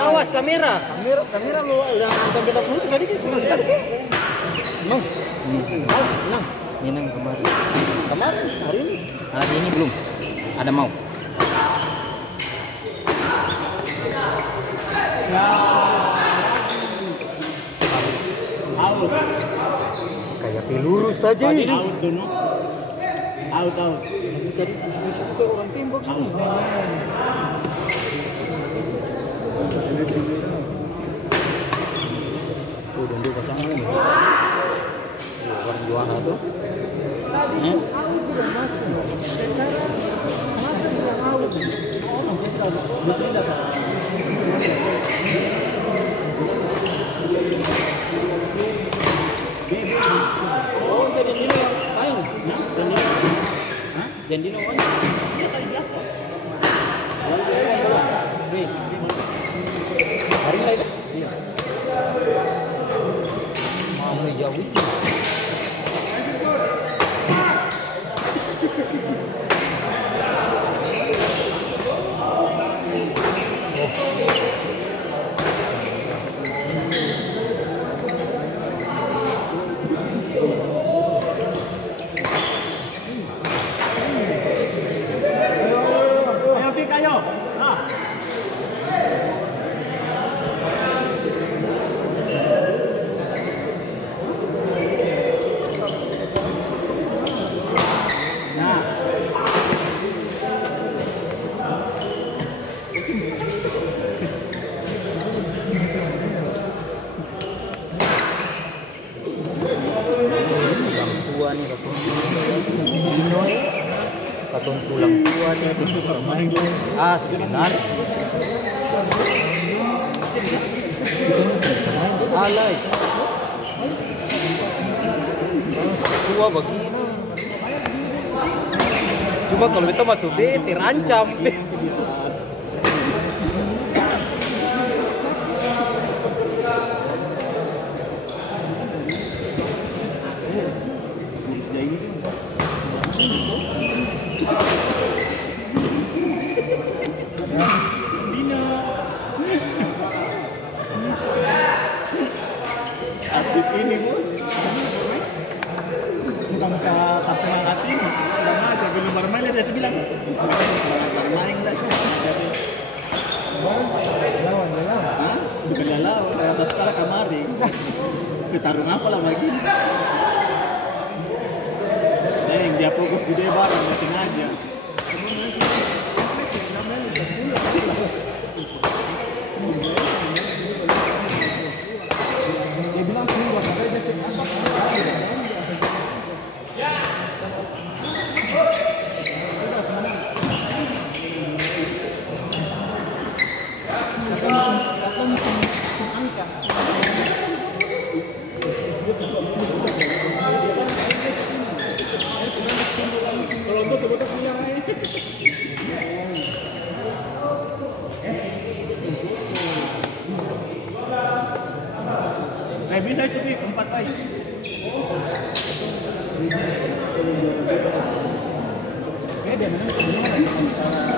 Awas kamera lu udah nonton kita dulu sedikit sekali. Emang? Minang. Minang kemarin. Kemarin hari ini? Hari ini belum. Ada mau. Ya. Out. Kayak pelurus saja ini. Out. Tadi suka orang tembak sini. Dan dia pasang ini. Orang juara tuh. Oh, jadi ini main. Jadi ini kan. Hari lain. Iya. Mau jauh. Patung tulang tua nih sebenarnya alay tua begini cuma kalau kita masuk terancam ini bukan ke tas tengah hati, udah aja belum bermain aja dia bilang main lah. Hah? Bukan lawan, atas skala kamari. Bertarung apa lah bagi? Dia fokus di dia bareng, nggak sengaja. Dia bilang keluar, sampai dia apa? Kalau untuk sebutnya punya nggak bisa cukup 4 kali. Dia menang